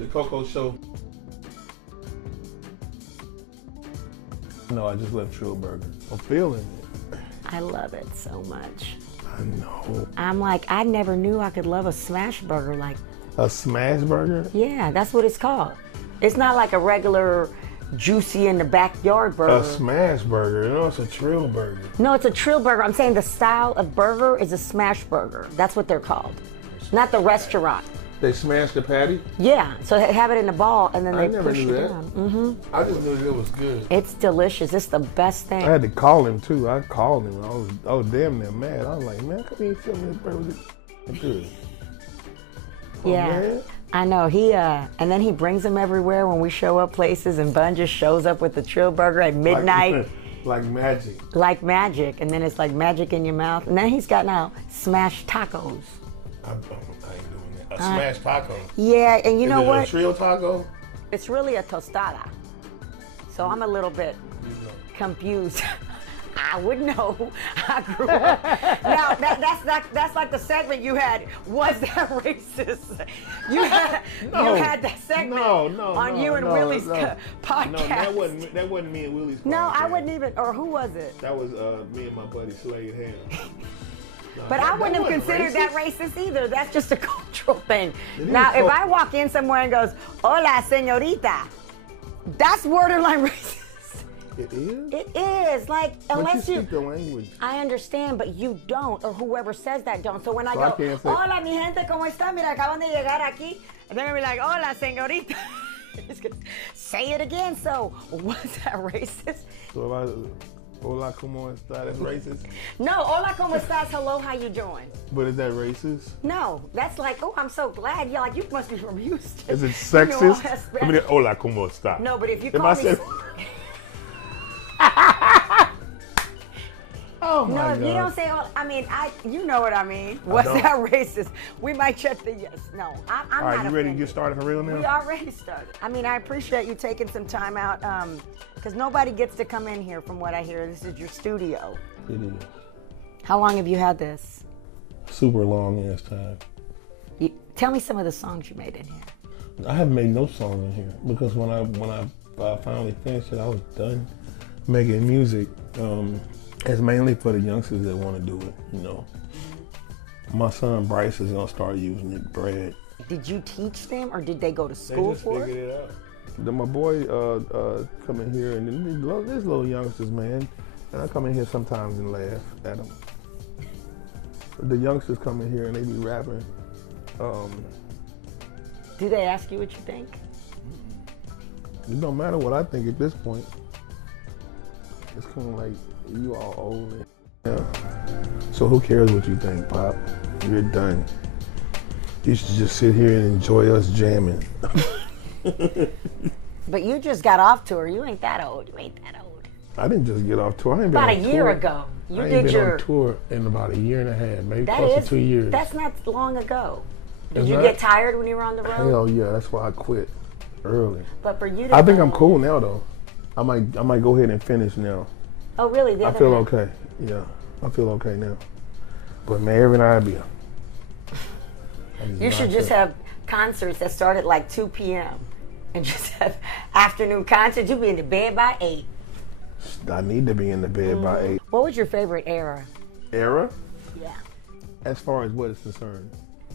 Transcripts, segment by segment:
The Coco Show. No, I just left Trill Burger. I'm feeling it. I love it so much. I know. I'm like, I never knew I could love a smash burger like. A smash burger? Yeah, that's what it's called. It's not like a regular juicy in the backyard burger. A smash burger. No, it's a Trill Burger. No, it's a Trill Burger. I'm saying the style of burger is a smash burger. That's what they're called. Not the restaurant. They smash the patty? Yeah, so they have it in a ball and then they never push knew it that. down. Mm-hmm. I just knew that it was good. It's delicious. It's the best thing. I had to call him too. I called him. I was damn near mad. I was like, man, come here, show me this burger. It's good. Yeah, man. I know. He and then he brings them everywhere when we show up places, and Bun just shows up with the Trill Burger at midnight. Like magic. Like magic, and then it's like magic in your mouth. And then he's got now smashed tacos. I ain't doing that. A smashed taco. Yeah, and you know what? Is it a Trill taco? It's really a tostada. So I'm a little bit confused. I wouldn't know. I grew up. Now that's like the segment you had. Was that racist? You had that segment on you and Willie's podcast. No, that wasn't me and Willie's podcast. No, I wouldn't even. Or who was it? That was me and my buddy Slade Ham. No, but I wouldn't have considered that racist either. That's just a cultural thing. Now, if I walk in somewhere and goes, "Hola, señorita," that's borderline racist. It is? It is. Like, unless you speak the language. I understand, but you don't, or whoever says that don't. So when I go, can't say, "Hola, mi gente, ¿cómo está? Mira, acaban de llegar aquí." And they're going to be like, "Hola, señorita." Say it again. So, was that racist? So hola, ¿cómo está? That's racist? No, hola, ¿cómo estás? Hello, how you doing? But is that racist? No, that's like, oh, I'm so glad. You're like, you must be from Houston. Is it sexist? I mean, hola, ¿cómo está? No, but if you call me... Oh my God. No, if you don't say, I mean, you know what I mean. Was that racist? We might check the yes. No, I'm not. All right, you ready offended. to get started for real now? We already started. I mean, I appreciate you taking some time out because nobody gets to come in here from what I hear. This is your studio. It is. How long have you had this? Super long ass time. Tell me some of the songs you made in here. I haven't made no songs in here because when I finally finished it, I was done making music. It's mainly for the youngsters that want to do it, you know. My son Bryce is gonna start using it, Brad. Did you teach them or did they go to school for it? They just figured it out. Then my boy come in here and then there's little youngsters, man. And I come in here sometimes and laugh at them. The youngsters come in here and they be rapping. Do they ask you what you think? It don't matter what I think at this point. It's kind of like, you all old. Yeah. So who cares what you think, Pop? You're done. You should just sit here and enjoy us jamming. But you just got off tour. You ain't that old. You ain't that old. I didn't just get off tour. I ain't been about on a year tour. Ago. You I did ain't been your on tour in about a year and a half, maybe that close is, to 2 years. That's not long ago. Did It's you not? get tired when you were on the road? Hell yeah, that's why I quit early. But for you to I think I'm cool now though. I might go ahead and finish now. Oh really? I feel okay. Yeah, I feel okay now. But man, every night I be. You should just have concerts that start at like 2 p.m. and just have afternoon concerts. You'll be in the bed by 8. I need to be in the bed by 8. What was your favorite era? Era? Yeah. As far as what is concerned?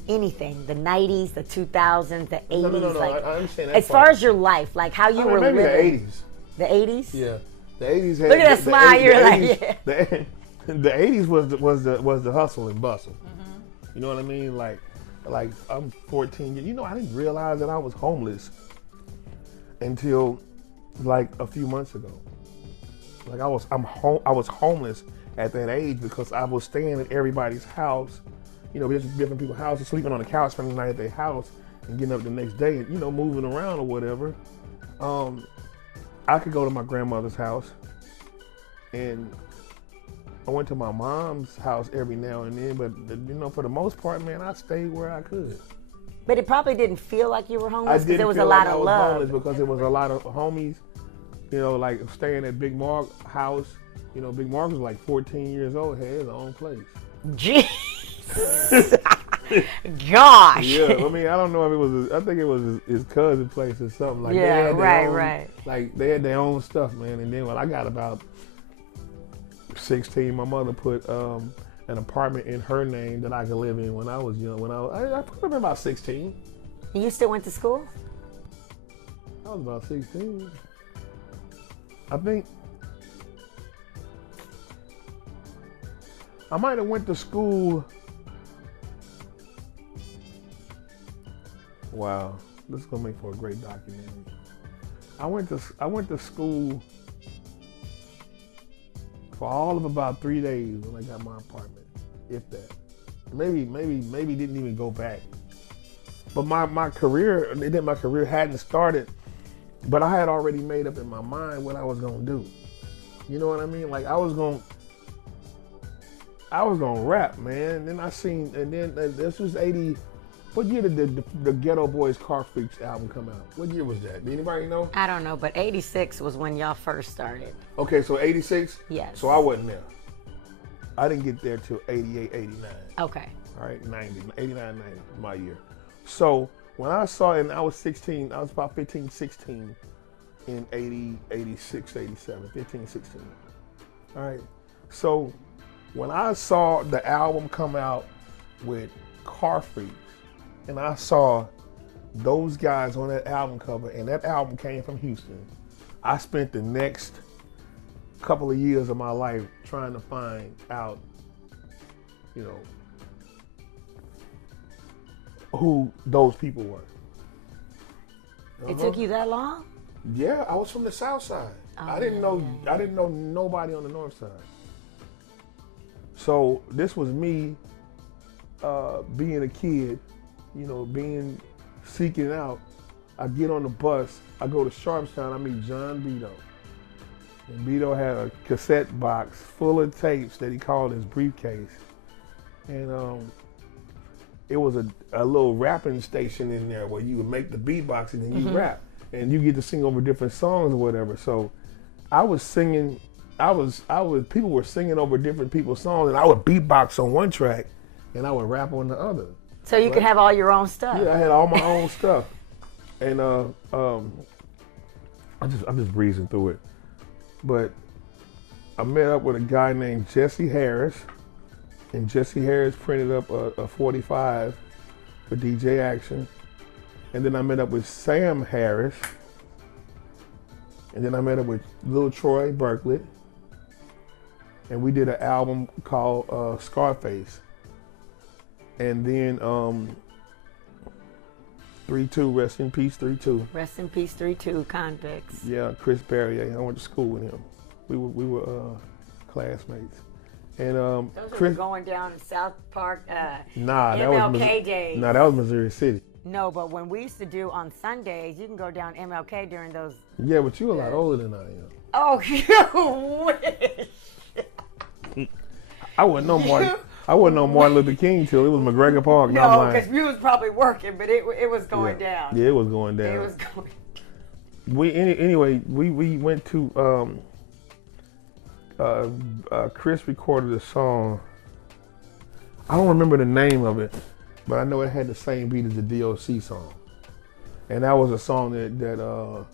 Anything. The 90s, the 2000s, the 80s. No. Like, I understand that as far as your life, like how you were maybe living. the 80s. The 80s? Yeah. The 80s had... Look at that smile. You're like, yeah. The 80s was the hustle and bustle. Mm-hmm. You know what I mean? Like I'm 14. You know, I didn't realize that I was homeless until like a few months ago. Like I was homeless at that age because I was staying at everybody's house, you know, different people's houses, sleeping on the couch, spending the night at their house, and getting up the next day, and, you know, moving around or whatever. I could go to my grandmother's house, and I went to my mom's house every now and then, but you know, for the most part, man, I stayed where I could. But it probably didn't feel like you were homeless because there was feel a lot like of I was love. homeless because there was a lot of homies, you know, like staying at Big Mark house. You know, Big Mark was like 14 years old, had his own place. Jeez. Gosh. Yeah, I mean, I don't know if it was. I think it was his cousin's place or something. Like, Yeah, they had their right, own, right. Like, they had their own stuff, man. And then when I got about 16, my mother put an apartment in her name that I could live in when I was young. I put up about 16. And you still went to school? I was about 16. I think I might have went to school. Wow, this is gonna make for a great documentary. I went to school for all of about 3 days when I got my apartment, if that. Maybe didn't even go back. But my career hadn't started, but I had already made up in my mind what I was gonna do. You know what I mean? Like I was gonna rap, man. And then this was 80. What year did the Ghetto Boys Car Freaks album come out? What year was that? Did anybody know? I don't know, but 86 was when y'all first started. Okay, so 86? Yes. So I wasn't there. I didn't get there till 88, 89. Okay. All right, 90, 89, 90, my year. So when I saw it, and I was 16, I was about 15, 16 in 80, 86, 87, 15, 16. All right. So when I saw the album come out with Car Freaks, and I saw those guys on that album cover, and that album came from Houston, I spent the next couple of years of my life trying to find out, you know, who those people were. It took you that long? Yeah, I was from the South Side. Oh, I didn't know nobody on the North Side. So this was me being a kid, you know, seeking out. I get on the bus, I go to Sharpstown, I meet John Beto. And Beto had a cassette box full of tapes that he called his briefcase. And it was a little rapping station in there where you would make the beatbox and then you rap. And you get to sing over different songs or whatever. So I was singing, people were singing over different people's songs, and I would beatbox on one track and I would rap on the other. So you could have all your own stuff. Yeah, I had all my own stuff. And I'm just breezing through it. But I met up with a guy named Jesse Harris, and Jesse Harris printed up a 45 for DJ Action. And then I met up with Sam Harris. And then I met up with Lil Troy Berkeley. And we did an album called Scarface. And then 3-2, rest in peace, 3-2. Rest in peace, 3-2 convicts. Yeah, Chris Berrier. I went to school with him. We were classmates. And Those Chris, were going down in South Park. nah, MLK days. Nah, that was Missouri City. No, but when we used to do on Sundays, you can go down MLK during those. Yeah, but you're a lot older than I am. Oh, you wish. I wouldn't know Martin Luther King till it was McGregor Park. No, because we was probably working, but it was going down. Yeah, it was going down. It was going. We went to Chris recorded a song. I don't remember the name of it, but I know it had the same beat as the DOC song, and that was a song that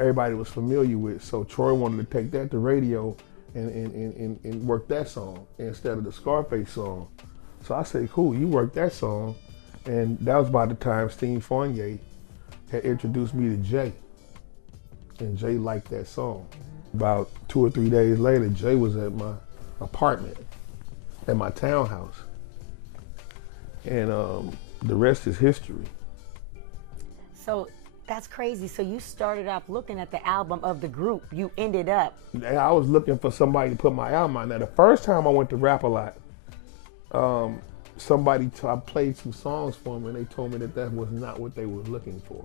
everybody was familiar with. So Troy wanted to take that to radio and work that song instead of the Scarface song. So I said, cool, you work that song. And that was about the time Steve Fournier had introduced me to Jay. And Jay liked that song. About 2 or 3 days later, Jay was at my apartment, at my townhouse. And the rest is history. So that's crazy. So you started off looking at the album of the group. You ended up. I was looking for somebody to put my album on. Now, the first time I went to Rap a Lot, I played some songs for them, and they told me that was not what they were looking for.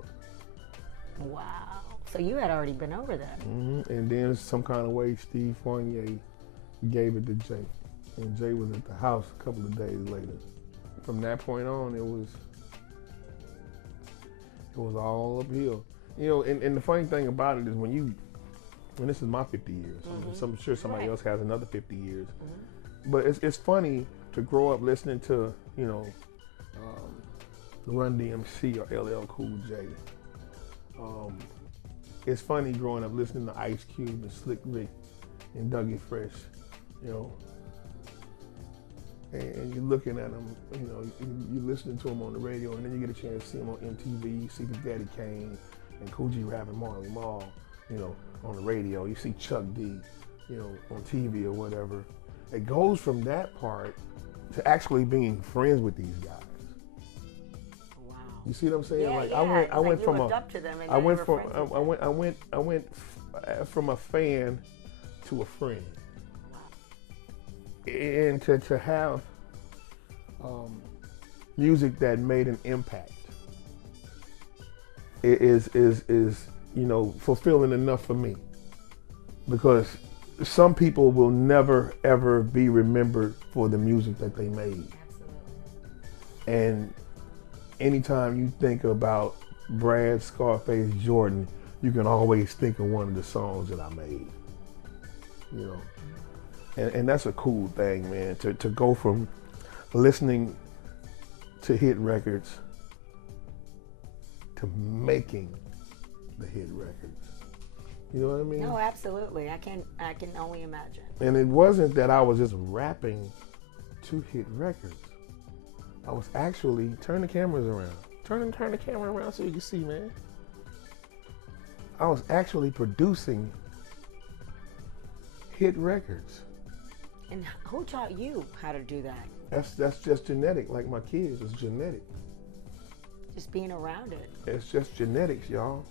Wow. So you had already been over that. Mm-hmm. And then some kind of way, Steve Fournier gave it to Jay. And Jay was at the house a couple of days later. From that point on, it was all uphill. You know, and the funny thing about it is when this is my 50 years, I'm sure somebody else has another 50 years. But it's funny to grow up listening to, Run DMC or LL Cool J. It's funny growing up listening to Ice Cube and Slick Rick and Dougie Fresh, and you're looking at them, you're listening to them on the radio, and then you get a chance to see them on MTV. You see Big Daddy Kane and Cool G Rap and Marley Marl, on the radio. You see Chuck D, on TV or whatever. It goes from that part to actually being friends with these guys. Wow. You see what I'm saying? Yeah, I went from looked up to them and I went from a fan to a friend. And to have music that made an impact is fulfilling enough for me, because some people will never ever be remembered for the music that they made. Absolutely. And anytime you think about Brad Scarface Jordan, you can always think of one of the songs that I made. And that's a cool thing, man, to go from listening to hit records to making the hit records. You know what I mean? No, absolutely. I can only imagine. And it wasn't that I was just rapping to hit records. I was actually, turn the cameras around. Turn the camera around so you can see, man. I was actually producing hit records. And who taught you how to do that? That's just genetic, like my kids. It's genetic. Just being around it. It's just genetics, y'all.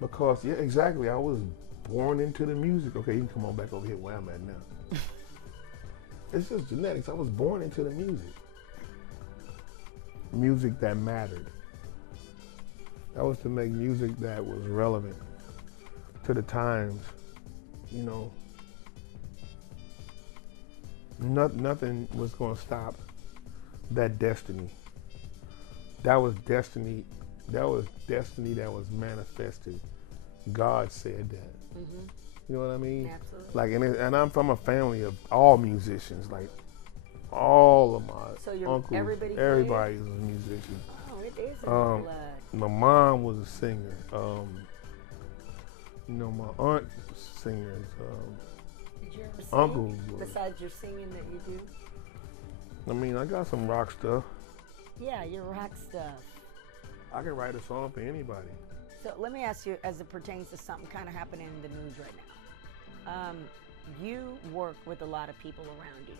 Because, yeah, exactly, I was born into the music. Okay, you can come on back over here where I'm at now. It's just genetics. I was born into the music. Music that mattered. That was to make music that was relevant to the times, Nothing was going to stop that destiny. That was destiny. That was destiny that was manifested. God said that. Mm-hmm. You know what I mean? Absolutely. And I'm from a family of all musicians. Like all of my uncles, everybody was a musician. Oh, it is in the blood. My mom was a singer. My aunt was singers. Did you ever sing uncles besides your singing that you do? I mean, I got some rock stuff. Yeah, your rock stuff. I can write a song for anybody. So let me ask you, as it pertains to something kind of happening in the news right now. You work with a lot of people around you.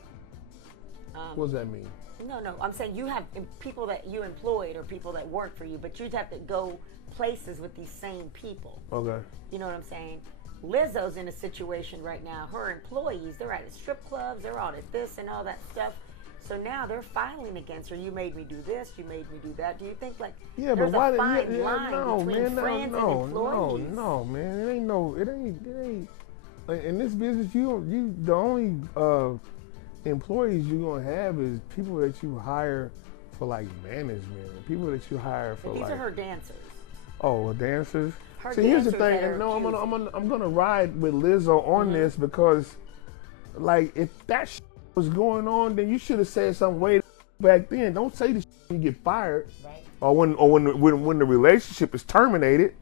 What does that mean? No, I'm saying you have people that you employed or people that work for you, but you'd have to go places with these same people. Okay. You know what I'm saying? Lizzo's in a situation right now. Her employees, they're at strip clubs, they're out at this and all that stuff. So now they're filing against her. You made me do this. You made me do that. Do you think there's a fine line between friends and employees? No, man. It ain't. Like, in this business, the only employees you're gonna have is people that you hire for management, and people that you hire for these are her dancers. Oh, dancers. See, here's the thing. And no, I'm gonna ride with Lizzo on this because, if that was going on, then you should have said something way back then. Don't say this when you get fired, right? Or when the relationship is terminated.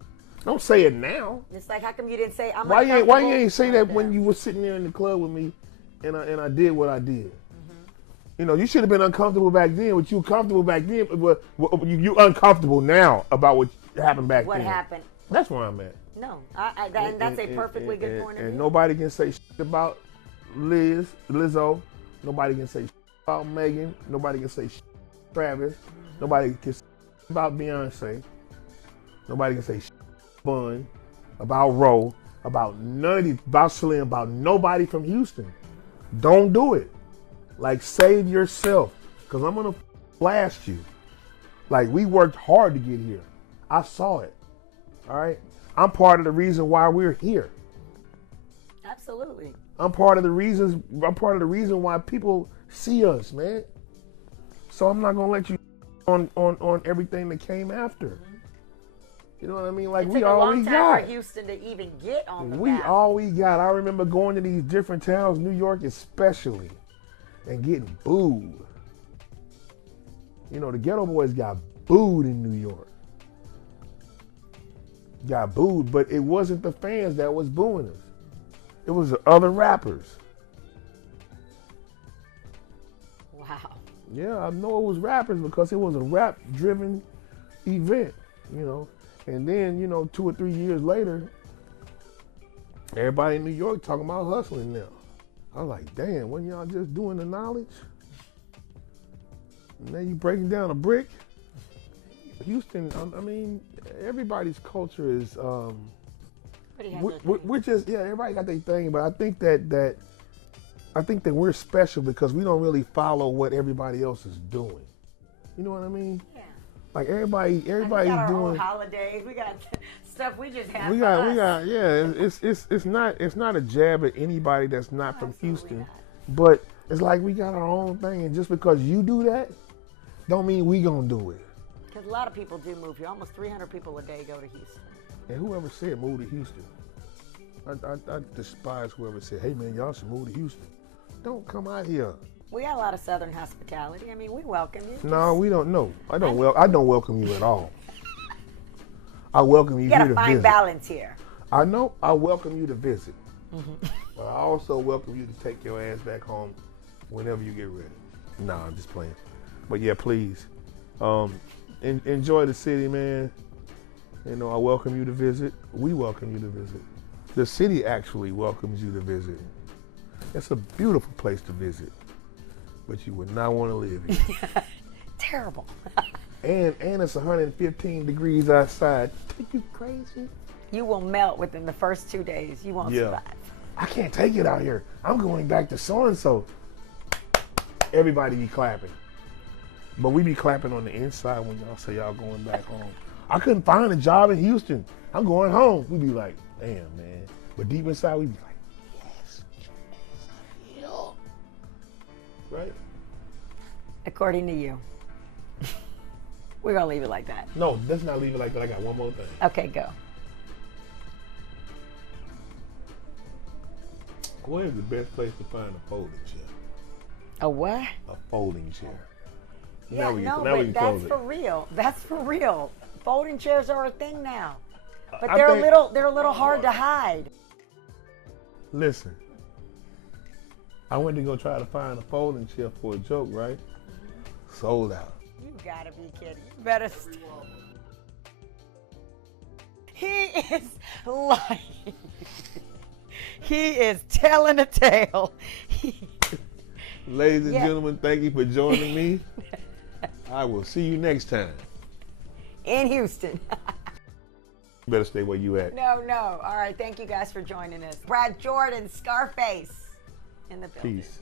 Don't say it now. It's like, how come you didn't say I'm why you ain't say that when you were sitting there in the club with me, and I did what I did. You should have been uncomfortable back then. But you comfortable back then, but you uncomfortable now about what happened back then. What happened? That's where I'm at. No, that's a perfectly good point of view. And nobody can say shit about Lizzo. Nobody can say shit about Megan. Nobody can say shit about Travis. Nobody can say shit about Beyonce. Nobody can say shit about Bun, about Ro, about Slim, about nobody from Houston. Don't do it. Save yourself, because I'm going to blast you. We worked hard to get here. I saw it. All right? I'm part of the reason why we're here. Absolutely. I'm part of the reason why people see us, man. So I'm not gonna let you on everything that came after. You know what I mean? We all we got. It took a long time for Houston to even get on the map. We all we got. I remember going to these different towns, New York especially, and getting booed. You know, the Ghetto Boys got booed in New York. Got booed, but it wasn't the fans that was booing us. It was the other rappers. Wow. Yeah, I know it was rappers because it was a rap-driven event, you know. And then, you know, 2 or 3 years later, everybody in New York talking about hustling now. I was like, damn, wasn't y'all just doing the knowledge? And now you breaking down a brick? Houston, I mean, everybody's culture is, we're just, yeah, everybody got their thing, but I think that we're special because we don't really follow what everybody else is doing. You know what I mean? Yeah. Like everybody's we got our doing own holidays. We got stuff we just have. We got, yeah. It's not a jab at anybody that's not from Houston, but it's like we got our own thing, and just because you do that, don't mean we gonna do it. Because a lot of people do move here. Almost 300 people a day go to Houston. And whoever said move to Houston, I despise whoever said, hey man, y'all should move to Houston. Don't come out here. We got a lot of Southern hospitality. I mean, we welcome you. No, we don't. No, I don't welcome you at all. I welcome you here to visit. You gotta find balance here. I know. I welcome you to visit. Mm-hmm. But I also welcome you to take your ass back home whenever you get ready. Nah, I'm just playing. But yeah, please. Enjoy the city, man. You know, I welcome you to visit. We welcome you to visit. The city actually welcomes you to visit. It's a beautiful place to visit, but you would not want to live here. Terrible. and it's 115 degrees outside. Are you crazy? You will melt within the first 2 days. You won't survive. I can't take it out here. I'm going back to so-and-so. Everybody be clapping. But we be clapping on the inside when y'all say y'all going back home. I couldn't find a job in Houston. I'm going home. We be like, damn, man. But deep inside, we be like, yes. Right? According to you. We're going to leave it like that. No, let's not leave it like that. I got one more thing. Okay, go. Where is the best place to find a folding chair? A what? A folding chair. Yeah, but that's for real. That's for real. Folding chairs are a thing now. But they're a little hard to hide. Listen. I went to go try to find a folding chair for a joke, right? Sold out. You gotta be kidding. You better He is lying. He is telling a tale. Ladies and gentlemen, thank you for joining me. I will see you next time. In Houston. You better stay where you at. No. All right, thank you guys for joining us. Brad Jordan, Scarface in the building. Peace.